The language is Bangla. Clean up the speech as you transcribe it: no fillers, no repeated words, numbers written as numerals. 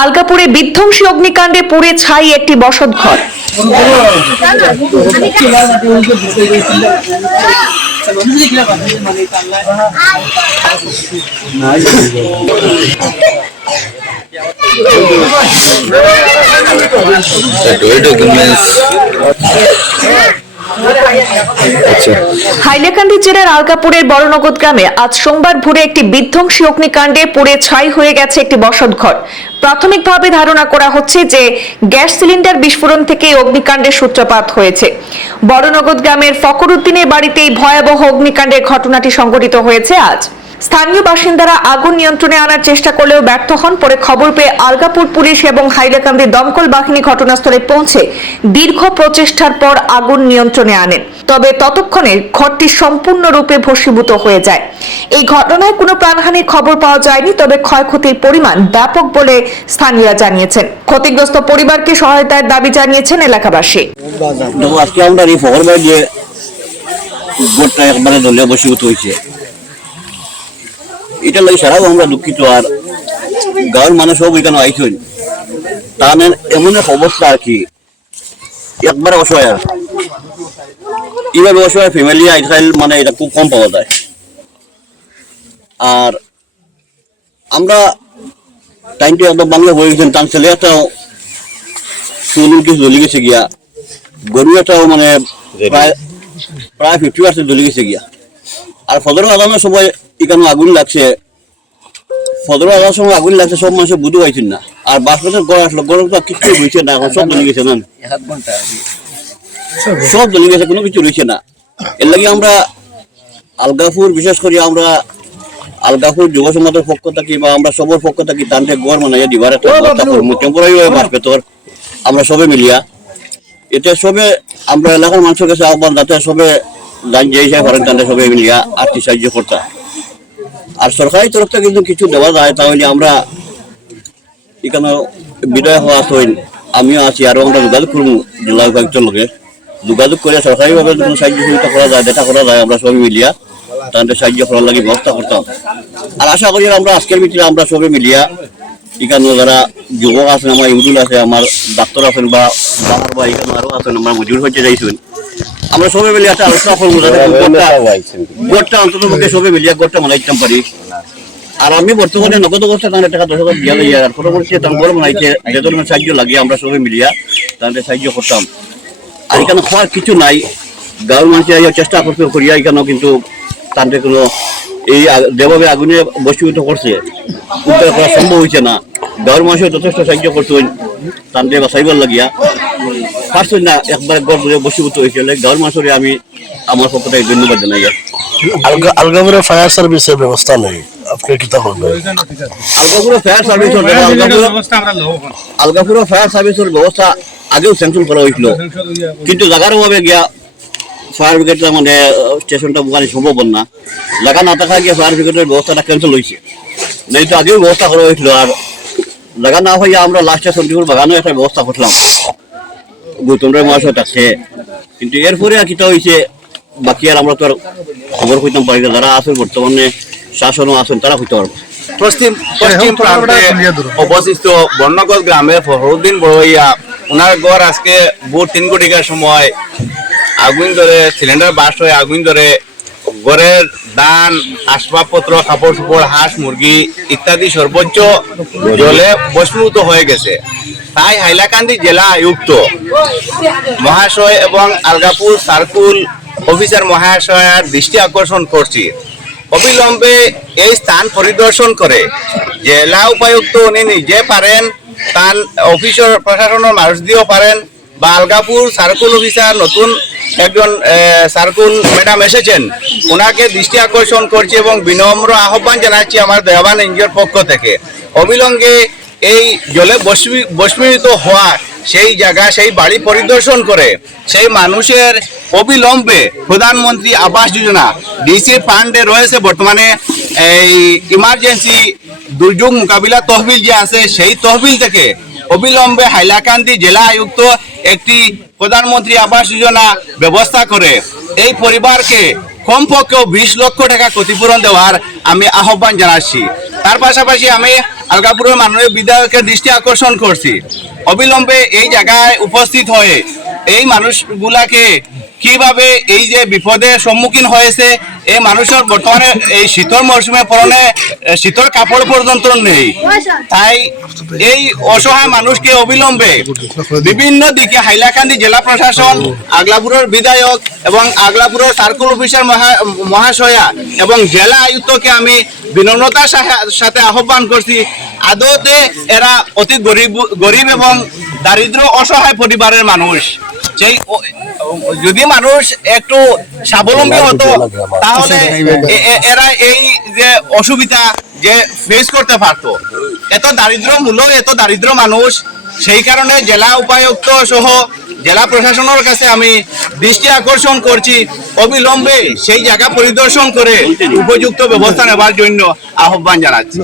আলগাপুরে বিধ্বংসী অগ্নিকাণ্ডে পুড়ে ছাই একটি বসতঘর। হাইলাকান্দি জেলার আলগাপুরের বড়নগর গ্রামে আজ সোমবার ভোরে একটি বিধ্বংসী অগ্নিকাণ্ডে পুড়ে ছাই হয়ে গেছে একটি বসতঘর। প্রাথমিকভাবে ধারণা করা হচ্ছে যে গ্যাস সিলিন্ডার বিস্ফোরণ থেকে অগ্নিকাণ্ডের সূত্রপাত হয়েছে। বড়নগর গ্রামের ফকর উদ্দিনের বাড়িতে এই ভয়াবহ অগ্নিকাণ্ডের ঘটনাটি সংঘটিত হয়েছে আজ। স্থানীয় বাসিন্দারা আগুন নিয়ন্ত্রণে আনার চেষ্টা করলেও ব্যর্থ হন। পরে খবর পেয়ে আলগাপুর পুলিশ এবং হাইলাকান্দি দমকল বাহিনী ঘটনাস্থলে পৌঁছে দীর্ঘ প্রচেষ্টার পর আগুন নিয়ন্ত্রণে আনেন। তবে ততক্ষণে ঘরটি সম্পূর্ণরূপে ভস্মীভূত হয়ে যায়। এই ঘটনায় কোনো প্রাণহানির খবর পাওয়া যায়নি, তবে ক্ষয়ক্ষতির পরিমাণ ব্যাপক বলে স্থানীয়রা জানিয়েছেন। ক্ষতিগ্রস্ত পরিবারকে সহায়তার দাবি জানিয়েছেন এলাকাবাসী। আজকে আমরা এই ফকর বাড়ি যে গোটটা একবারে দলীয় বসীভূত হয়েছে, এটা লাগে সারাও আমরা দুঃখিত। আর গাঁয়ের মানুষ সব এখানে আইসেন, তাহলে এমন এক অবস্থা আর কি একবারে অসহায়। আর এইভাবে অসহায় ফ্যামিলি আইসাইল মানে এটা খুব কম পাওয়া যায়। আর আমরা টাইমটা একদম বাংলা হয়ে গেছেন, তার ছেলে একটা চুল কিছু জ্বলি গেছে গিয়া, গরু একটাও মানে প্রায় 50% জ্বলি গেছে গিয়া। আর ফজর আজানের সময় এখানে আগুন লাগছে, ফজর আজানের সময় আগুন লাগছে, সব মানুষ বুঝতে পারছেন না। আর বাসপাতের গড় আসলো, গরম তো কিছু রয়েছে না, এখন সব জ্বলি গেছে না, সব জ্বলি গেছে, কোনো কিছু রয়েছে না। এর লাগে আমরা আলগাপুর, বিশেষ করে আমরা আলগাপুর যুব সমাজের পক্ষ থাকি বা আমরা সবর পক্ষ থাকি তান্ত্রিক গড় মানাইয়া দিবার একটা ব্যবস্থা করবো টেম্পোরারি বাসপেতর আমরা সবে মিলিয়া। এটা সবে আমরা এলাকার মানুষের কাছে আহ্বান, যাতে সবে যে হিসাবে পারেন তাদের সবাই মিলিয়া আর্থিক সাহায্য করতে। আর সরকারি তরফ থেকে কিন্তু কিছু দেওয়া যায়, তাহলে আমরা এখানে বিদায় হওয়া আসেন, আমিও আছি, আরো আমরা যোগাযোগ করবো জেলা উপায়ুক্তর লোকের, যোগাযোগ করে সরকারিভাবে যখন সাহায্য সুবিধা করা যায়, যেটা করা যায় আমরা সবাই মিলিয়া তাদের সাহায্য করার লাগে ব্যবস্থা করতাম। আর আশা করি আমরা আজকের ভিতরে আমরা সবাই মিলিয়া এখানে যারা যুবক আছেন, আমার ইউজুল আছে, আমার ডাক্তার আছেন বা বাবার বা এখানে আরো আছেন, আমরা মজুর হচ্ছে যাইছেন, আমরা সবাই মিলে একটা আলোচনা করবো যাতে গোটটা অন্তত পক্ষে সবাই মিলিয়ে গোটটা মানাইতাম পারি। আর আমি বর্তমানে নগদ অবস্থা তাদের টাকা 10 হাজার দিয়া লইয়া, আর পরবর্তী তার গড় বানাইছে, যে ধরনের সাহায্য লাগে আমরা সবাই মিলিয়া তাদের সাহায্য করতাম। আর এখানে খাওয়ার কিছু নাই, গাঁয়ের মানুষের চেষ্টা করতে করিয়া এখানেও কিন্তু তাদের কোনো এই যেভাবে আগুনে বসীভূত করছে উদ্ধার করা সম্ভব হয়েছে না। গাঁয়ের মানুষের যথেষ্ট সাহায্য করতেন তাদের বাঁচাইবার লাগিয়া, ফার্স্ট না একবার গড় বসীভূত হয়েছিল। গাঁয়ের মানুষের আমি আমার পক্ষ থেকে ধন্যবাদ জানাই। আলগাপুরে ফায়ার সার্ভিসের ব্যবস্থা নেই, আপনি কি তা করবেন? আলগাপুরে ফায়ার সার্ভিস, আলগাপুরে ফায়ার সার্ভিসের ব্যবস্থা আগেও স্যাংশন করা হয়েছিল, কিন্তু জায়গার অভাবে গিয়া ফায়ার ব্রিগেডটা মানে স্টেশনটা বোকানি সম্ভব না, জায়গা না থাকা গিয়ে ফায়ার ব্রিগেডের ব্যবস্থাটা ক্যান্সেল হয়েছে। নাই তো আগেও ব্যবস্থা করা হয়েছিল, আর জায়গা না হইয়া আমরা লাস্টে সন্তিপুর বাগানেও একটা ব্যবস্থা করলাম গৌতম রায় মহাশয় থাকছে, কিন্তু এরপরে আর কিটা হয়েছে বাকি আর আমরা তো আর খবর কইতাম পারি না। যারা আছেন বর্তমানে শাসনও আছেন তারা হইতে পারবো। পশ্চিম প্রান্তে অবস্থিত বর্ণগর গ্রামের ফখরুদ্দিন বড়ইয়া, ওনার গড় আজকে ভোর 3 কোটিকার সময় আগুন ধরে, সিলিন্ডার বাস্ট হয়ে আগুন ধরে ঘরের ধান, আসবাবপত্র, কাপড় চোপড়, হাঁস মুরগি ইত্যাদি সর্বোচ্চ জলে ভস্মীভূত হয়ে গেছে। তাই হাইলাকান্দি জেলা আয়ুক্ত মহাশয় এবং আলগাপুর সার্কুল অফিসার মহাশয়ের দৃষ্টি আকর্ষণ করছি, অবিলম্বে এই স্থান পরিদর্শন করে জেলা উপায়ুক্ত উনি নিজে পারেন, তার অফিসের প্রশাসনের মানুষ দিয়েও পারেন, বা আলগাপুর সার্কুল অফিসার নতুন একজন সার্কুল ম্যাডাম এসেছেন, ওনাকে দৃষ্টি আকর্ষণ করছি এবং বিনম্র আহ্বান জানাচ্ছি আমার দেওয়ান এনজিওর পক্ষ থেকে, অবিলম্বে এই জলে ভস্মীভূত হওয়া সেই জায়গা, সেই বাড়ি পরিদর্শন করে সেই মানুষের অবিলম্বে প্রধানমন্ত্রী আবাস যোজনা ডিসি ফান্ডে রয়েছে বর্তমানে এই ইমার্জেন্সি দুর্যোগ মোকাবিলা তহবিল যে আছে, সেই তহবিল থেকে অবিলম্বে হাইলাকান্দি জেলা আয়ুক্ত একটি প্রধানমন্ত্রী আবাস যোজনা ব্যবস্থা করে এই পরিবারকে কমপক্ষে 20 লক্ষ টাকা ক্ষতিপূরণ দেওয়ার আমি আহ্বান জানাচ্ছি। তার পাশাপাশি আমি আলগাপুরের মাননীয় বিধায়কের দৃষ্টি আকর্ষণ করছি অবিলম্বে এই জায়গায় উপস্থিত হয়ে এই মানুষগুলাকে কিভাবে এই যে বিপদের সম্মুখীন হয়েছে এই মানুষের বর্তমানে এই শীতল মৌসুমে পরনে শীতল কাপড় পর্যন্ত নেই, তাই এই অসহায় মানুষকে অবিলম্বে বিভিন্ন দিকে হাইলাকান্দি জেলা প্রশাসন, আগলাপুরের বিধায়ক এবং আগলাপুরের সার্কেল অফিসার মহাশয়া এবং জেলা আয়ুক্তকে আমি বিনম্রতার সাথে আহ্বান করছি। আদতে এরা অতি গরিব এবং দারিদ্র অসহায় পরিবারের মানুষ। সেই যদি মানুষ একটু স্বাবলম্বী হতো তাহলে এরা এই যে অসুবিধা যে ফেস করতে পারতো। এত দারিদ্র মূল্য, এত দারিদ্র মানুষ, সেই কারণে জেলা উপায়ুক্ত সহ জেলা প্রশাসনের কাছে আমি দৃষ্টি আকর্ষণ করছি অবিলম্বে সেই জায়গা পরিদর্শন করে উপযুক্ত ব্যবস্থা নেওয়ার জন্য আহ্বান জানাচ্ছি।